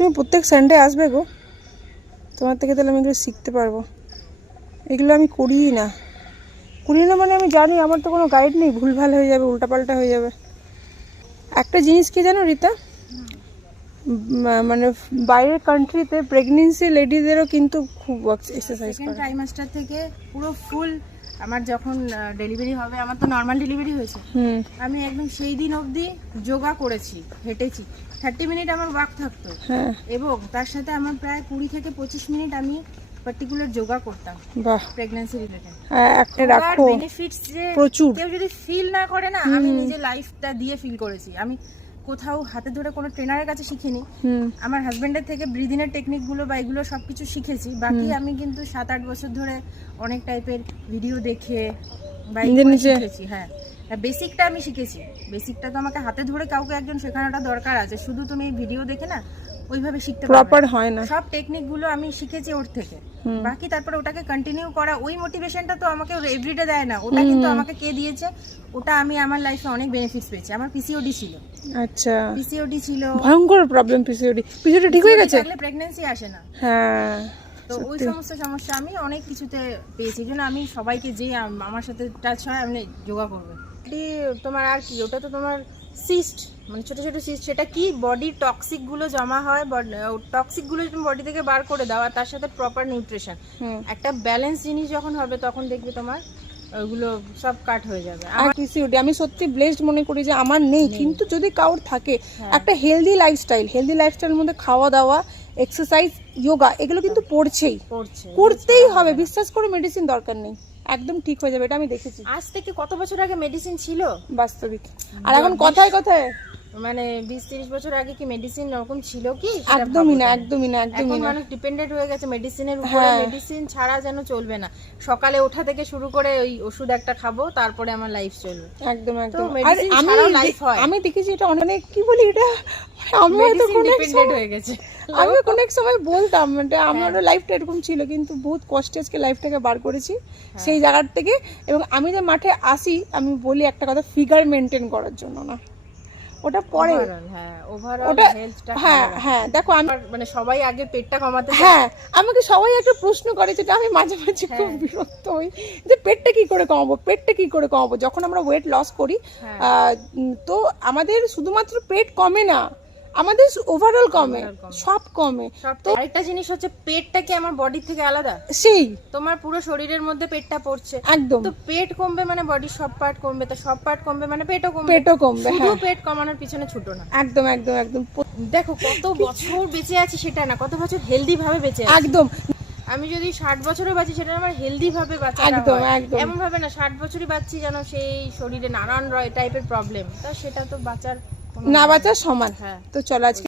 তুমি প্রত্যেক সানডে আসবে গো। তোমার থেকে তাহলে আমি এগুলো শিখতে পারব। এগুলো আমি করিই না। করি না মানে আমি জানি আমার তো কোনো গাইড নেই ভুলভাল হয়ে যাবে উল্টাপাল্টা হয়ে যাবে। একটা জিনিস কি জানো রীতা? মানে বাইরের কান্ট্রিতে প্রেগনেন্সি লেডিদেরও কিন্তু খুব এক্সারসাইজ সেকেন্ড করে। ট্রাইমাস্টার থেকে পুরো ফুল আমার যখন ডেলিভারি হবে আমার তো নর্মাল ডেলিভারি হয়েছে। আমি একদম সেই দিন অবধি যোগা করেছি হেঁটেছি। থার্টি মিনিট আমার ওয়াক থাকতো। হ্যাঁ। এবং তার সাথে আমার প্রায় কুড়ি থেকে পঁচিশ মিনিট আমি পার্টিকুলার যোগা করতাম প্রেগন্যান্সি রিলেটেড একটা রাখো। বেনিফিটস যে প্রচুর। কেউ যদি ফিল না করে না আমি নিজে লাইফটা দিয়ে ফিল করেছি। আমি কোথাও হাতে ধরে কোনো ট্রেনারের কাছে শিখিনি। আমার হাজবেন্ডের থেকে ব্রিদিনের টেকনিকগুলো বা এগুলো সব কিছু শিখেছি। বাকি আমি কিন্তু সাত আট বছর ধরে অনেক টাইপের ভিডিও দেখে নিজে নিজে? হ্যাঁ। বেসিকটা আমি শিখেছি। বেসিকটা তো আমাকে হাতে ধরে কাউকে একজন শেখানোটা দরকার আছে। শুধু তুমি ভিডিও দেখে না ওইভাবে শিখতে প্রপার হয় না। সব টেকনিকগুলো আমি শিখেছি ওর থেকে। বাকি তারপরে ওটাকে কন্টিনিউ করা ওই মোটিভেশনটা তো আমাকে এভরিডে দেয় না। ওটা কিন্তু আমাকে কে দিয়েছে ওটা আমি আমার লাইফে অনেক বেনিফিটস পেয়েছি। আমার পিসিওডি ছিল। আচ্ছা। পিসিওডি ছিল। ভয়ঙ্কর প্রবলেম পিসিওডি পিসিওডি ঠিক হয়ে গেছে? প্রেগন্যান্সি আসে না। হ্যাঁ। তো ওই সমস্ত সমস্যা আমি অনেক কিছুতে পেয়েছি। জন্য আমি সবাইকে যে আমার সাথে টাচ হয় আমি যোগা করব। তোমার আর কি ওটা তো তোমার সিস্ট মানে ছোট ছোট সিস্ট সেটা কি বডির টক্সিকগুলো জমা হয়? টক্সিকগুলো তুমি বডি থেকে বার করে দাও আর তার সাথে প্রপার নিউট্রিশন একটা ব্যালেন্স জিনিস যখন হবে তখন দেখবে তোমার ওগুলো সব কাট হয়ে যাবে। আর পিসিওডি আমি সত্যি ব্লেসড মনে করি যে আমার নেই কিন্তু যদি কারোর থাকে একটা হেলদি লাইফস্টাইল হেলদি লাইফস্টাইলের মধ্যে খাওয়া দাওয়া এক্সারসাইজ যোগা এগুলো কিন্তু পড়ছেই। করতেই হবে বিশ্বাস করে মেডিসিন দরকার নেই। একদম ঠিক হয়ে যাবে এটা আমি দেখেছি। আজ থেকে কত বছর আগে মেডিসিন ছিল? বাস্তবিক। আর এখন কথায় কথায় মানে বিশ তিরিশ বছর আগে কি মেডিসিন ওরকম ছিল কি একদমই না। একদমই না একদমই না মানুষ ডিপেন্ডেন্ট হয়ে গেছে মেডিসিনের উপরে হ্যাঁ। মেডিসিন ছাড়া যেন চলবে না সকালে ওঠা থেকে শুরু করে ওই ওষুধ একটা খাব তারপরে আমার লাইফ চলবে একদম একদম আর আমি life হয়। আমি দেখেছি এটা অনেক কি বলি এটা আমি হয়তো মেডিসিন ডিপেন্ডেন্ট হয়ে গেছে আমি কোনো এক সময় বলতাম এটা হ্যাঁ। আমারও লাইফটা এরকম ছিল কিন্তু বহুত কষ্টে আজকে লাইফটাকে বার করেছি হ্যাঁ। সেই জায়গার থেকে এবং আমি যে মাঠে আসি আমি বলি একটা কথা ফিগার মেনটেন করার জন্য না ওটা পরে। হ্যাঁ ওভারঅল ওটা হেলথটা হ্যাঁ হ্যাঁ দেখো আমি মানে সবাই আগে পেটটা কমাতে হ্যাঁ আমাকে সবাই একটা প্রশ্ন করে যেটা আমি মাঝে মাঝে খুব হ্যাঁ। বিরক্ত হই যে পেটটা কি করে কমাবো? পেটটা কি করে কমাবো? যখন আমরা ওয়েট লস করি হ্যাঁ। আহ, তো আমাদের শুধুমাত্র পেট কমে না আমাদের ওভারঅল কমে সব কমে। সব আরেকটা জিনিস হচ্ছে পেটটা কি আমার বডি থেকে আলাদা? সেই। তোমার পুরো শরীরের মধ্যে পেটটা পড়ছে। একদম। তো পেট কমবে মানে বডির সব পার্ট কমবে তো সব পার্ট কমবে মানে পেটও কমবে। পেটও কমবে শুধু হ্যাঁ। পেট কমানোর পিছনে ছুটো না। একদম একদম একদম। দেখো কত বছর বেঁচে আছি সেটা না কত বছর হেলদি ভাবে বেঁচে একদম। আমি যদি ষাট বছরও বাঁচি সেটা আমার হেলদি ভাবে বাঁচা একদম, একদম। এমন ভাবে না ষাট বছরই বাঁচছি যেন সেই শরীরে নানান টাইপের প্রবলেম তা সেটা তো বাঁচার না বাঁচা সমান। হ্যাঁ। তো চলো আজকে